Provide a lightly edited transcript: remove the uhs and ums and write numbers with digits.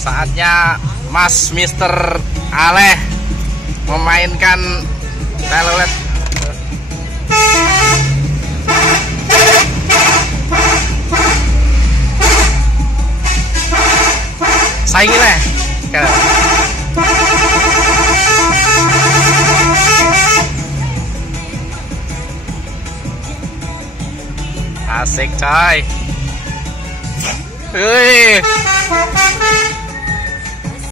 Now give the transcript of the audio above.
Saatnya Mas Mister Aleh memainkan telolet. Saingi leh. Asik coy. Wih.